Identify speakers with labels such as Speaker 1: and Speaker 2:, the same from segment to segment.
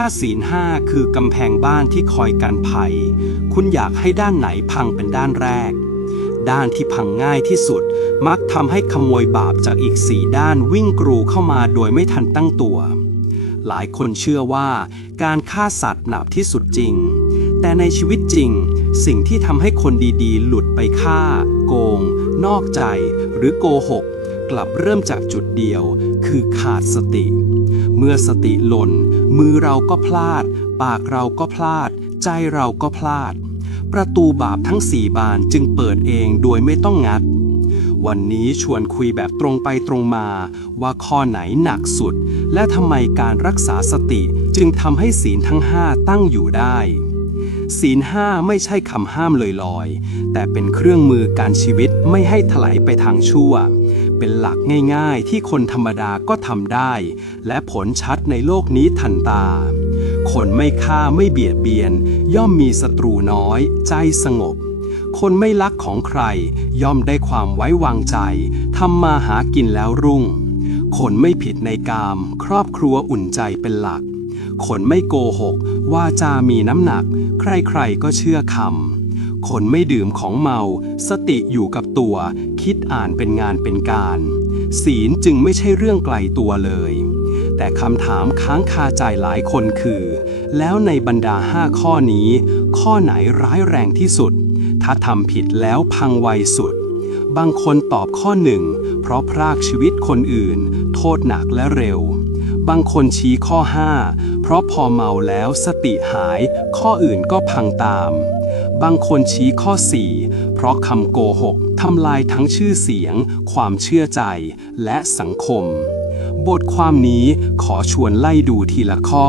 Speaker 1: ถ้าศีลห้าคือกำแพงบ้านที่คอยกันภัย คุณอยากให้ด้านไหนพังเป็นด้านแรก ด้านที่พังง่ายที่สุดมักทำให้ขโมยบาปจากอีกสี่ด้านวิ่งกรูเข้ามาโดยไม่ทันตั้งตัว หลายคนเชื่อว่าการฆ่าสัตว์หนับที่สุดจริง แต่ในชีวิตจริง สิ่งที่ทำให้คนดีๆ หลุดไปฆ่า โกง นอกใจ หรือโกหก กลับเริ่มจากจุดเดียว คือขาดสติ เมื่อสติหล่น มือเราก็พลาด ปากเราก็พลาด ใจเราก็พลาด ประตูบาปทั้งสี่บานจึงเปิดเองโดยไม่ต้องงัด วันนี้ชวนคุยแบบตรงไปตรงมาว่าข้อไหนหนักสุด และทำไมการรักษาสติจึงทำให้ศีลทั้งห้าตั้งอยู่ได้ศีลห้าไม่ใช่คำห้ามลอยๆ แต่เป็นเครื่องมือการชีวิตไม่ให้ถลายไปทางชั่ว เป็นหลักง่ายๆ ที่คนธรรมดาก็ทำได้ และผลชัดในโลกนี้ทันตา คนไม่ฆ่าไม่เบียดเบียน ย่อมมีศัตรูน้อย ใจสงบ คนไม่ลักของใคร ย่อมได้ความไว้วางใจทำมาหากินแล้วรุ่ง คนไม่ผิดในกาม ครอบครัวอุ่นใจเป็นหลัก คนไม่โกหก ว่าจามีน้ำหนัก ใครๆก็เชื่อคำ คนไม่ดื่มของเมา สติอยู่กับตัว คิดอ่านเป็นงานเป็นการ ศีลจึงไม่ใช่เรื่องไกลตัวเลย แต่คำถามค้างคาใจหลายคนคือ แล้วในบรรดาห้าข้อนี้ ข้อไหนร้ายแรงที่สุด ถ้าทำผิดแล้วพังไวสุด บางคนตอบข้อหนึ่งเพราะพรากชีวิตคนอื่น โทษหนักและเร็วบางคนชี้ข้อ 5 เพราะพอเมาแล้วสติหาย ข้ออื่นก็พังตาม บางคนชี้ข้อ 4 เพราะคำโกหกทำลายทั้งชื่อเสียง ความเชื่อใจ และสังคม บทความนี้ขอชวนไล่ดูทีละข้อ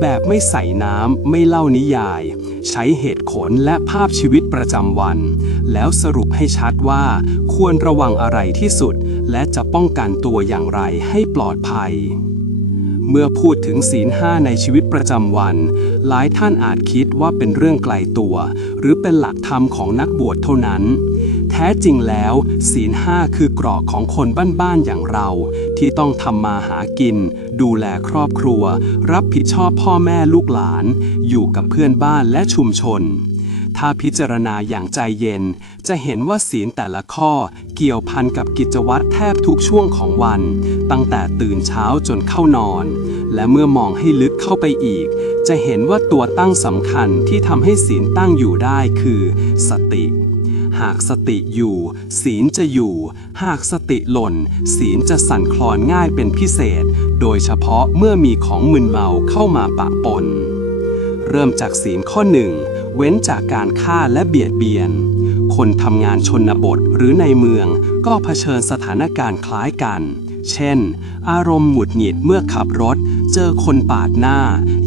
Speaker 1: แบบไม่ใส่น้ำไม่เล่านิยาย ใช้เหตุผลและภาพชีวิตประจำวัน แล้วสรุปให้ชัดว่า ควรระวังอะไรที่สุด และจะป้องกันตัวอย่างไรให้ปลอดภัย เมื่อพูดถึงศีลห้าในชีวิตประจำวัน หลายท่านอาจคิดว่าเป็นเรื่องไกลตัว หรือเป็นหลักธรรมของนักบวชเท่านั้น แท้จริงแล้ว ศีลห้าคือกรอกของคนบ้านๆอย่างเรา ที่ต้องทำมาหากิน ดูแลครอบครัว รับผิดชอบพ่อแม่ลูกหลาน อยู่กับเพื่อนบ้านและชุมชน ถ้าพิจารณาอย่างใจเย็น จะเห็นว่าศีลแต่ละข้อเกี่ยวพันกับกิจวัตรแทบทุกช่วงของวัน ตั้งแต่ตื่นเช้าจนเข้านอน และเมื่อมองให้ลึกเข้าไปอีก จะเห็นว่าตัวตั้งสำคัญที่ทำให้ศีลตั้งอยู่ได้คือ สติ หากสติอยู่ ศีลจะอยู่ หากสติหล่น ศีลจะสั่นคลอนง่ายเป็นพิเศษ โดยเฉพาะเมื่อมีของมึนเมาเข้ามาปะปนเริ่มจากศีลข้อหนึ่ง เว้นจากการฆ่าและเบียดเบียน คนทำงานชนบทหรือในเมืองก็เผชิญสถานการณ์คล้ายกัน เช่น อารมณ์หงุดหงิดเมื่อขับรถ เจอคนปาดหน้า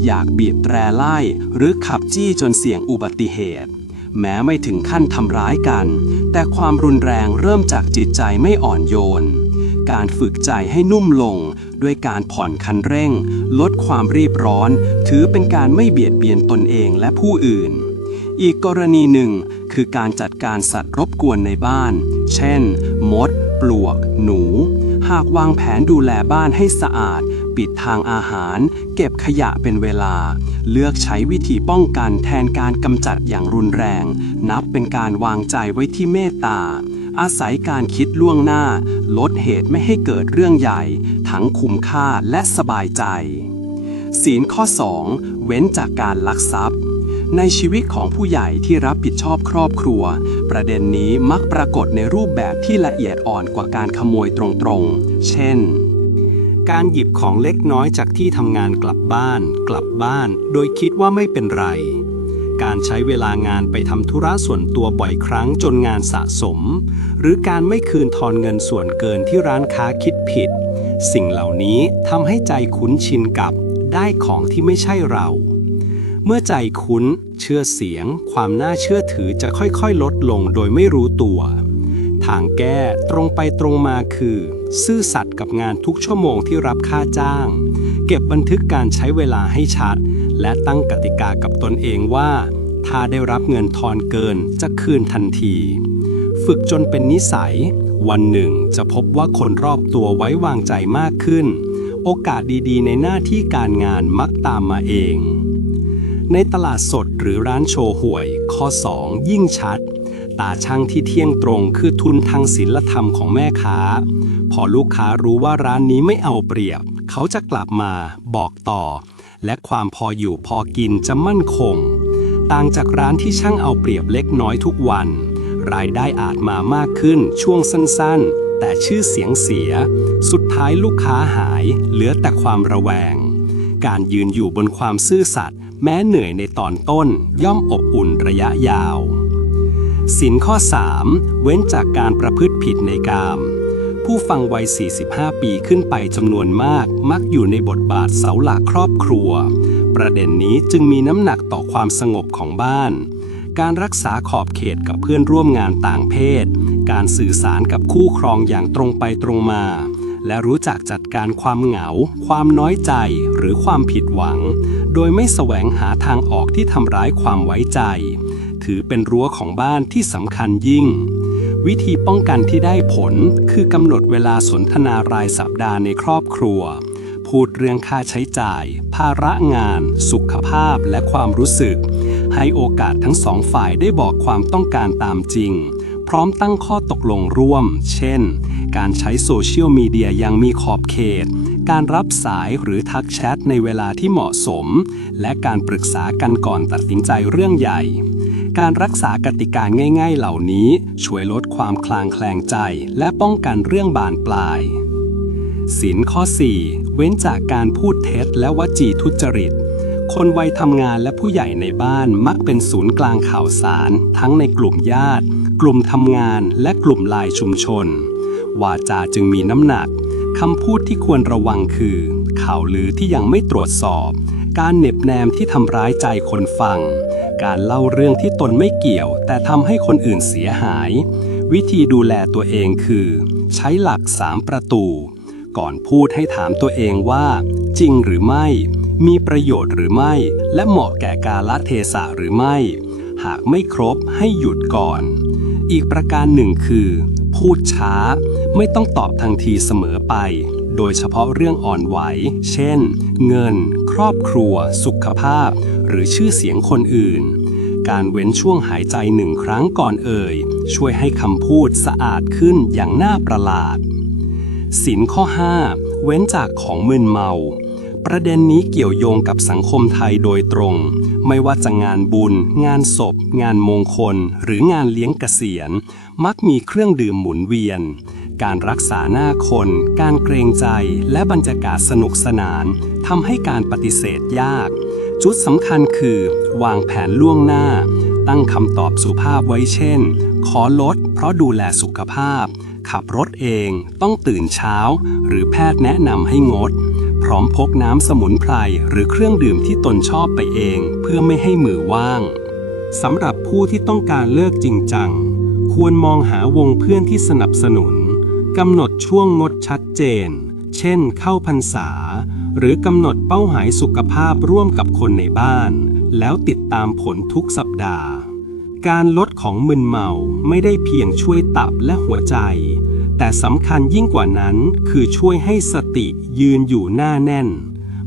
Speaker 1: อยากบีบแตรไล่ หรือขับจี้จนเสี่ยงอุบัติเหตุ แม้ไม่ถึงขั้นทำร้ายกัน แต่ความรุนแรงเริ่มจากจิตใจไม่อ่อนโยน การฝึกใจให้นุ่มลงด้วยการผ่อนคันเร่ง ลดความรีบร้อน ถือเป็นการไม่เบียดเบียนตนเองและผู้อื่น อีกกรณีหนึ่งคือการจัดการสัตว์รบกวนในบ้าน เช่น มด ปลวก หนู หากวางแผนดูแลบ้านให้สะอาด ปิดทางอาหาร เก็บขยะเป็นเวลา เลือกใช้วิธีป้องกันแทนการกำจัดอย่างรุนแรง นับเป็นการวางใจไว้ที่เมตตา อาศัยการคิดล่วงหน้า ลดเหตุไม่ให้เกิดเรื่องใหญ่ ทั้งคุ้มค่าและสบายใจศีลข้อ 2 เว้นจากการลักทรัพย์ ในชีวิตของผู้ใหญ่ที่รับผิดชอบครอบครัว ประเด็นนี้มักปรากฏในรูปแบบที่ละเอียดอ่อนกว่าการขโมยตรงๆ เช่น การหยิบของเล็กน้อยจากที่ทำงานกลับบ้าน กลับบ้าน โดยคิดว่าไม่เป็นไร การใช้เวลางานไปทำธุระส่วนตัวบ่อยครั้งจนงานสะสม หรือการไม่คืนทอนเงินส่วนเกินที่ร้านค้าคิดผิด สิ่งเหล่านี้ทำให้ใจคุ้นชินกับได้ของที่ไม่ใช่เรา เมื่อใจคุ้น เชื่อเสียง ความน่าเชื่อถือจะค่อยๆ ลดลงโดยไม่รู้ตัว ทางแก้ตรงไปตรงมาคือ ซื่อสัตย์กับงานทุกชั่วโมงที่รับค่าจ้าง เก็บบันทึกการใช้เวลาให้ชัด และตั้งกติกากับตนเองว่า ถ้าได้รับเงินทอนเกินจะคืนทันที ฝึกจนเป็นนิสัย วันหนึ่งจะพบว่าคนรอบตัวไว้วางใจมากขึ้น โอกาสดีๆ ในหน้าที่การงานมักตามมาเอง ในตลาดสดหรือร้านโชว์หวย ข้อ 2 ยิ่งชัด ตาช่างที่เที่ยงตรงคือทุนทางศิลธรรมของแม่ค้า พอลูกค้ารู้ว่าร้านนี้ไม่เอาเปรียบ เขาจะกลับมาบอกต่อ และความพออยู่พอกินจะมั่นคง ต่างจากร้านที่ช่างเอาเปรียบเล็กน้อยทุกวัน รายได้อาจมามากขึ้นช่วงสั้นๆ แต่ชื่อเสียงเสีย สุดท้ายลูกค้าหาย เหลือแต่ความระแวง การยืนอยู่บนความซื่อสัตย์ แม้เหนื่อยในตอนต้นย่อมอบอุ่นระยะยาวสินข้อ 3 เว้นจากการประพฤติผิดในกาม ผู้ฟังวัย 45 ปีขึ้นไปจำนวนมาก มักอยู่ในบทบาทเสาหลักครอบครัว ประเด็นนี้จึงมีน้ำหนักต่อความสงบของบ้าน การรักษาขอบเขตกับเพื่อนร่วมงานต่างเพศ การสื่อสารกับคู่ครองอย่างตรงไปตรงมา และรู้จักจัดการความเหงา ความน้อยใจ หรือความผิดหวัง โดยไม่แสวงหาทางออกที่ทำร้ายความไว้ใจ ถือเป็นรั้วของบ้านที่สำคัญยิ่ง วิธีป้องกันที่ได้ผลคือกำหนดเวลาสนทนารายสัปดาห์ในครอบครัว พูดเรื่องค่าใช้จ่าย ภาระงาน สุขภาพและความรู้สึก ให้โอกาสทั้งสองฝ่ายได้บอกความต้องการตามจริง พร้อมตั้งข้อตกลงร่วม เช่น การใช้โซเชียลมีเดียยังมีขอบเขต การรับสายหรือทักแชทในเวลาที่เหมาะสม และการปรึกษากันก่อนตัดสินใจเรื่องใหญ่ การรักษากติกาง่าย ๆ เหล่านี้ช่วยลดความคลางแคลงใจ และป้องกันเรื่องบานปลายสินข้อ 4 เว้นจากการพูดเท็จและวจีทุจริต คนวัยทำงานและผู้ใหญ่ในบ้านมักเป็นศูนย์กลางข่าวสาร ทั้งในกลุ่มญาติ กลุ่มทำงาน และกลุ่มลายชุมชน วาจาจึงมีน้ำหนัก คำพูดที่ควรระวังคือ ข่าวลือที่ยังไม่ตรวจสอบ การเน็บแนมที่ทำร้ายใจคนฟัง การเล่าเรื่องที่ตนไม่เกี่ยว แต่ทำให้คนอื่นเสียหาย วิธีดูแลตัวเองคือ ใช้หลักสามประตู ก่อนพูดให้ถามตัวเองว่า จริงหรือไม่ มีประโยชน์หรือไม่ และเหมาะแก่กาลเทศะหรือไม่ หากไม่ครบให้หยุดก่อน อีกประการหนึ่งคือ พูดช้า ไม่ต้องตอบทันทีเสมอไป โดยเฉพาะเรื่องอ่อนไหว เช่น เงิน ครอบครัว สุขภาพ หรือชื่อเสียงคนอื่น การเว้นช่วงหายใจหนึ่งครั้งก่อนเอ่ย ช่วยให้คำพูดสะอาดขึ้นอย่างน่าประหลาดสินข้อ 5 เว้นจากของมึนเมาประเด็นนี้เกี่ยวโยงกับสังคมไทยโดยตรง ไม่ว่าจะงานบุญ งานศพ งานมงคล หรืองานเลี้ยงเกษียณ มักมีเครื่องดื่มหมุนเวียน การรักษาหน้าคน การเกรงใจ และบรรยากาศสนุกสนานทำให้การปฏิเสธยาก จุดสำคัญคือ วางแผนล่วงหน้า ตั้งคำตอบสุภาพไว้เช่น ขอลดเพราะดูแลสุขภาพ ขับรถเองต้องตื่นเช้า หรือแพทย์แนะนำให้งด พร้อมพกน้ำสมุนไพรหรือเครื่องดื่มที่ตนชอบไปเอง เพื่อไม่ให้มือว่างสำหรับผู้ที่ต้องการเลิกจริงจัง ควรมองหาวงเพื่อนที่สนับสนุน กำหนดช่วงงดชัดเจน เช่น เข้าพรรษา หรือกำหนดเป้าหมายสุขภาพร่วมกับคนในบ้าน แล้วติดตามผลทุกสัปดาห์ การลดของมึนเมาไม่ได้เพียงช่วยตับและหัวใจ แต่สำคัญยิ่งกว่านั้นคือช่วยให้สติยืนอยู่หน้าแน่น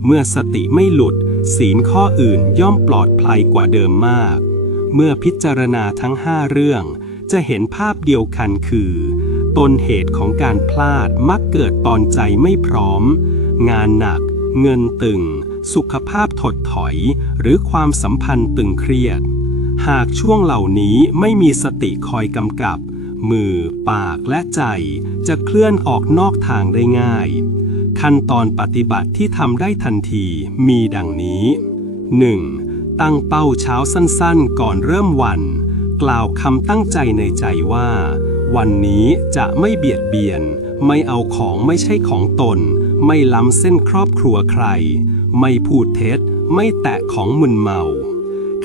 Speaker 1: เมื่อสติไม่หลุด ศีลข้ออื่นย่อมปลอดภัยกว่าเดิมมาก เมื่อพิจารณาทั้งห้าเรื่อง จะเห็นภาพเดียวกันคือ ต้นเหตุของการพลาดมักเกิดตอนใจไม่พร้อม งานหนัก เงินตึง สุขภาพถดถอย หรือความสัมพันธ์ตึงเครียด หากช่วงเหล่านี้ไม่มีสติคอยกำกับ มือ ปากและใจ จะเคลื่อนออกนอกทางได้ง่าย ขั้นตอนปฏิบัติที่ทำได้ทันทีมีดังนี้ 1. ตั้งเป้าเช้าสั้นๆ ก่อนเริ่มวัน กล่าวคำตั้งใจในใจว่า วันนี้จะไม่เบียดเบียน ไม่เอาของไม่ใช่ของตน ไม่ล้ำเส้นครอบครัวใคร ไม่พูดเท็จ ไม่แตะของมึนเมา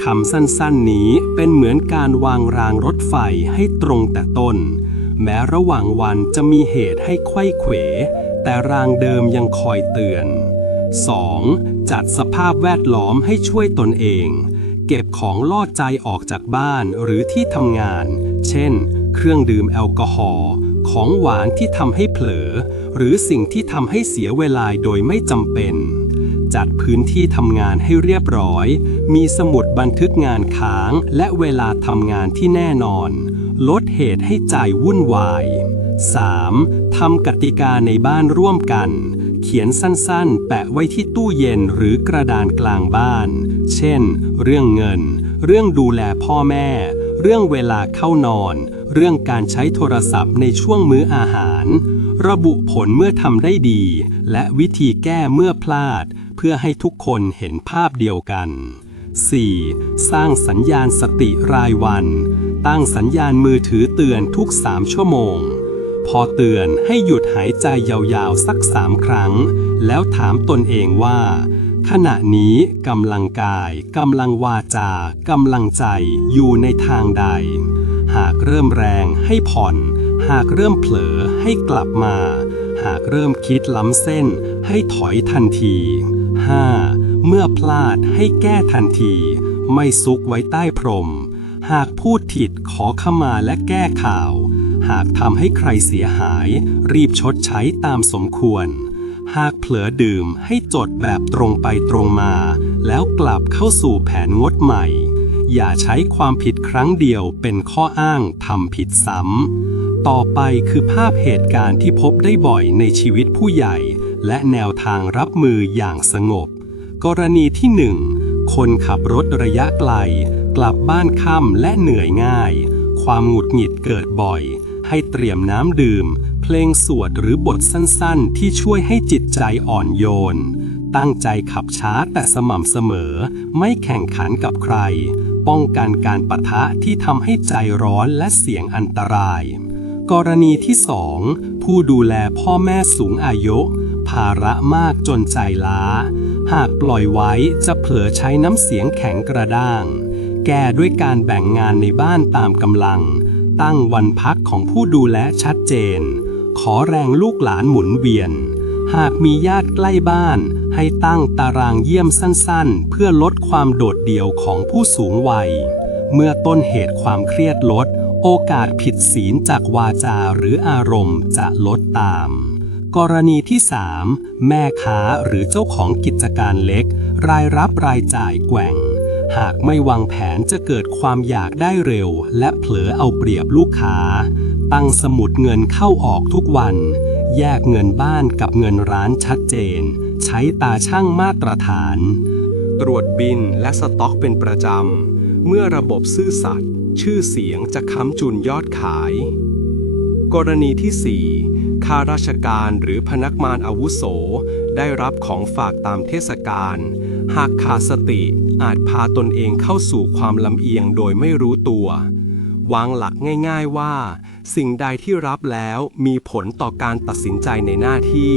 Speaker 1: คำสั้นๆนี้เป็นเหมือนการวางรางรถไฟให้ตรงแต่ต้น แม้ระหว่างวันจะมีเหตุให้ไขว้เขว แต่รางเดิมยังคอยเตือน 2. จัดสภาพแวดล้อมให้ช่วยตนเอง เก็บของลอดใจออกจากบ้านหรือที่ทำงาน เช่น เครื่องดื่มแอลกอฮอล์ของหวานที่ทำให้เผลอ หรือสิ่งที่ทำให้เสียเวลาโดยไม่จำเป็น จัดพื้นที่ทำงานให้เรียบร้อย มีสมุดบันทึกงานค้างและเวลาทำงานที่แน่นอน ลดเหตุให้ใจวุ่นวาย 3. ทำกติกาในบ้านร่วมกัน เขียนสั้นๆ แปะไว้ที่ตู้เย็นหรือกระดานกลางบ้าน เช่น เรื่องเงิน เรื่องดูแลพ่อแม่ เรื่องเวลาเข้านอน เรื่องการใช้โทรศัพท์ในช่วงมื้ออาหาร ระบุผลเมื่อทำได้ดี และวิธีแก้เมื่อพลาด เพื่อให้ทุกคนเห็นภาพเดียวกัน 4. สร้างสัญญาณสติรายวัน ตั้งสัญญาณมือถือเตือนทุก 3 ชั่วโมง พอเตือนให้หยุดหายใจยาวๆ สักสามครั้ง แล้วถามตนเองว่า ขณะนี้กำลังกายกำลังวาจากำลังใจอยู่ในทางใด หากเริ่มแรงให้ผ่อน หากเริ่มเผลอให้กลับมา หากเริ่มคิดล้ำเส้น ให้ถอยทันที 5. เมื่อพลาดให้แก้ทันที ไม่ซุกไว้ใต้พรม หากพูดผิดขอขมาและแก้ข่าว หากทำให้ใครเสียหาย รีบชดใช้ตามสมควร หากเผลอดื่มให้จดแบบตรงไปตรงมา แล้วกลับเข้าสู่แผนงดใหม่ อย่าใช้ความผิดครั้งเดียวเป็นข้ออ้างทำผิดซ้ำ ต่อไปคือภาพเหตุการณ์ที่พบได้บ่อยในชีวิตผู้ใหญ่ และแนวทางรับมืออย่างสงบ กรณีที่หนึ่งคนขับรถระยะไกล กลับบ้านค่ำและเหนื่อยง่าย ความหงุดหงิดเกิดบ่อย ให้เตรียมน้ำดื่ม เพลงสวดหรือบทสั้นๆ ที่ช่วยให้จิตใจอ่อนโยนตั้งใจขับช้าแต่สม่ำเสมอ ไม่แข่งขันกับใคร ป้องกันการปะทะที่ทำให้ใจร้อนและเสี่ยงอันตราย กรณีที่สองผู้ดูแลพ่อแม่สูงอายุ ภาระมากจนใจล้า หากปล่อยไว้จะเผลอใช้น้ำเสียงแข็งกระด้าง แก้ด้วยการแบ่งงานในบ้านตามกำลัง ตั้งวันพักของผู้ดูแลชัดเจน ขอแรงลูกหลานหมุนเวียน หากมีญาติใกล้บ้าน ให้ตั้งตารางเยี่ยมสั้นๆ เพื่อลดความโดดเดี่ยวของผู้สูงวัย เมื่อต้นเหตุความเครียดลด โอกาสผิดศีลจากวาจาหรืออารมณ์จะลดตาม กรณีที่ 3 แม่ค้าหรือเจ้าของกิจการเล็ก รายรับรายจ่ายแกว่ง หากไม่วางแผนจะเกิดความอยากได้เร็ว และเผลอเอาเปรียบลูกค้า ตั้งสมุดเงินเข้าออกทุกวัน แยกเงินบ้านกับเงินร้านชัดเจนใช้ตาช่างมาตรฐาน ตรวจบินและสต็อกเป็นประจำ เมื่อระบบซื่อสัตย์ชื่อเสียงจะค้ำจุนยอดขาย กรณีที่ 4 ข้าราชการหรือพนักงานอาวุโส ได้รับของฝากตามเทศกาล หากขาดสติอาจพาตนเองเข้าสู่ความลำเอียงโดยไม่รู้ตัว วางหลักง่ายๆว่า สิ่งใดที่รับแล้วมีผลต่อการตัดสินใจในหน้าที่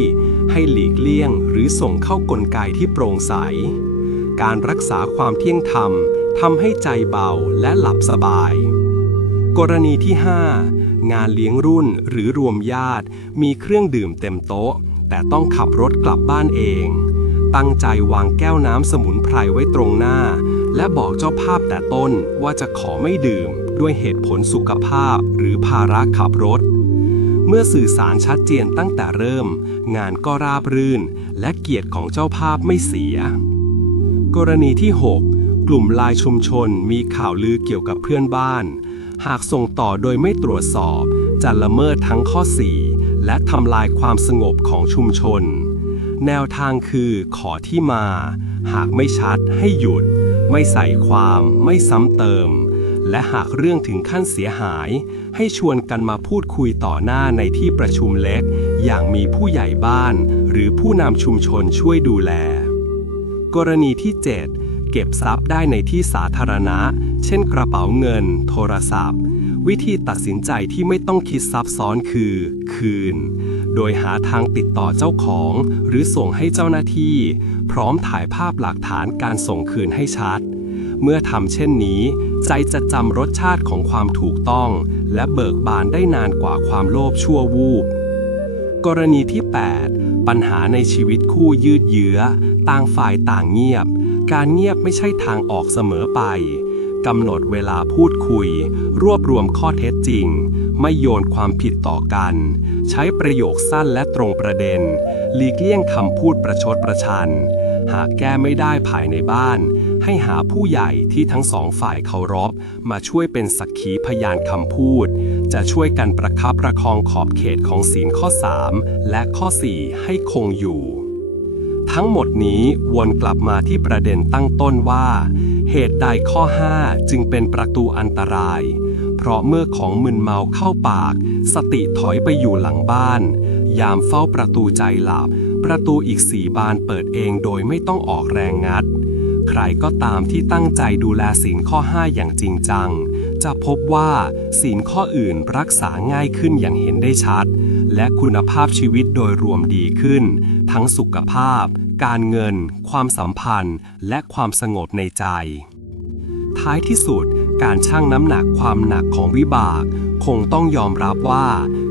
Speaker 1: ให้หลีกเลี่ยงหรือส่งเข้ากลไกที่โปร่งใส การรักษาความเที่ยงธรรมทำให้ใจเบาและหลับสบาย กรณีที่ 5 งานเลี้ยงรุ่นหรือรวมญาติมีเครื่องดื่มเต็มโต๊ะ แต่ต้องขับรถกลับบ้านเอง ตั้งใจวางแก้วน้ำสมุนไพรไว้ตรงหน้า และบอกเจ้าภาพแต่ต้นว่าจะขอไม่ดื่มด้วยเหตุผลสุขภาพหรือภาระขับรถ เมื่อสื่อสารชัดเจนตั้งแต่เริ่ม งานก็ราบรื่น และเกียรติของเจ้าภาพไม่เสีย กรณีที่ 6 กลุ่มลายชุมชนมีข่าวลือเกี่ยวกับเพื่อนบ้าน หากส่งต่อโดยไม่ตรวจสอบ จะละเมิดทั้งข้อ 4 และทำลายความสงบของชุมชน แนวทางคือขอที่มา หากไม่ชัดให้หยุด ไม่ใส่ความ ไม่ซ้ำเติม และหากเรื่องถึงขั้นเสียหาย ให้ชวนกันมาพูดคุยต่อหน้าในที่ประชุมเล็ก อย่างมีผู้ใหญ่บ้าน หรือผู้นำชุมชนช่วยดูแล กรณีที่ 7 เก็บทรัพย์ได้ในที่สาธารณะ เช่นกระเป๋าเงิน โทรศัพท์ วิธีตัดสินใจที่ไม่ต้องคิดซับซ้อนคือ คืน โดยหาทางติดต่อเจ้าของ หรือส่งให้เจ้าหน้าที่ พร้อมถ่ายภาพหลักฐานการส่งคืนให้ชัด เมื่อทำเช่นนี้ ใจจะจำรสชาติของความถูกต้อง และเบิกบานได้นานกว่าความโลภชั่ววูบ กรณีที่ 8 ปัญหาในชีวิตคู่ยืดเยื้อ ต่างฝ่ายต่างเงียบ การเงียบไม่ใช่ทางออกเสมอไป
Speaker 2: กำหนดเวลาพูดคุย รวบรวมข้อเท็จจริง ไม่โยนความผิดต่อกัน ใช้ประโยคสั้นและตรงประเด็น หลีกเลี่ยงคำพูดประชดประชัน หากแก้ไม่ได้ภายในบ้าน ให้หาผู้ใหญ่ที่ทั้งสองฝ่ายเคารพมาช่วยเป็นสักขีพยานคำพูด จะช่วยกันประคับประคองขอบเขตของศีลข้อ 3 และข้อ 4 ให้คงอยู่ ทั้งหมดนี้วนกลับมาที่ประเด็นตั้งต้นว่า เหตุใดข้อ 5 จึงเป็นประตูอันตราย เพราะเมื่อของมึนเมาเข้าปาก สติถอยไปอยู่หลังบ้าน ยามเฝ้าประตูใจหลับประตูอีกสี่บานเปิดเองโดยไม่ต้องออกแรงงัด รก็ตามที่ตั้งใจดูแลศีลข้อ 5 อย่างจริงจัง จะพบว่าศีลข้ออื่นรักษาง่ายขึ้นอย่างเห็นได้ชัด และคุณภาพชีวิตโดยรวมดีขึ้น ทั้งสุขภาพ การเงิน ความสัมพันธ์ และความสงบในใจ ท้ายที่สุด การชั่งน้ำหนักความหนักของวิบาก คงต้องยอมรับว่า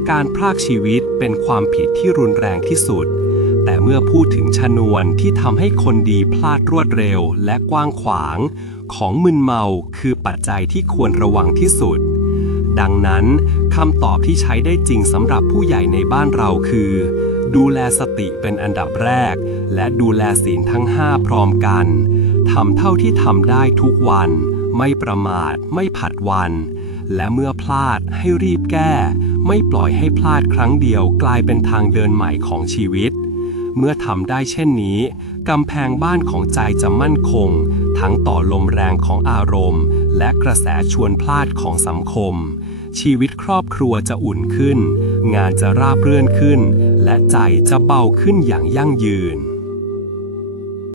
Speaker 2: การพรากชีวิตเป็นความผิดที่รุนแรงที่สุด เมื่อพูดถึงชนวนที่ทำให้คนดีพลาดรวดเร็วและกว้างขวาง ของมึนเมาคือปัจจัยที่ควรระวังที่สุด ดังนั้นคำตอบที่ใช้ได้จริงสำหรับผู้ใหญ่ในบ้านเราคือ ดูแลสติเป็นอันดับแรก และดูแลศีลทั้ง 5 พร้อมกันทำเท่าที่ทำได้ทุกวัน ไม่ประมาท ไม่ผัดวัน และเมื่อพลาดให้รีบแก้ ไม่ปล่อยให้พลาดครั้งเดียวกลายเป็นทางเดินใหม่ของชีวิต เมื่อทำได้เช่นนี้ กำแพงบ้านของใจจะมั่นคง ทั้งต่อลมแรงของอารมณ์ และกระแสชวนพลาดของสังคม ชีวิตครอบครัวจะอุ่นขึ้น งานจะราบเรื่อนขึ้น และใจจะเบาขึ้นอย่างยั่งยืน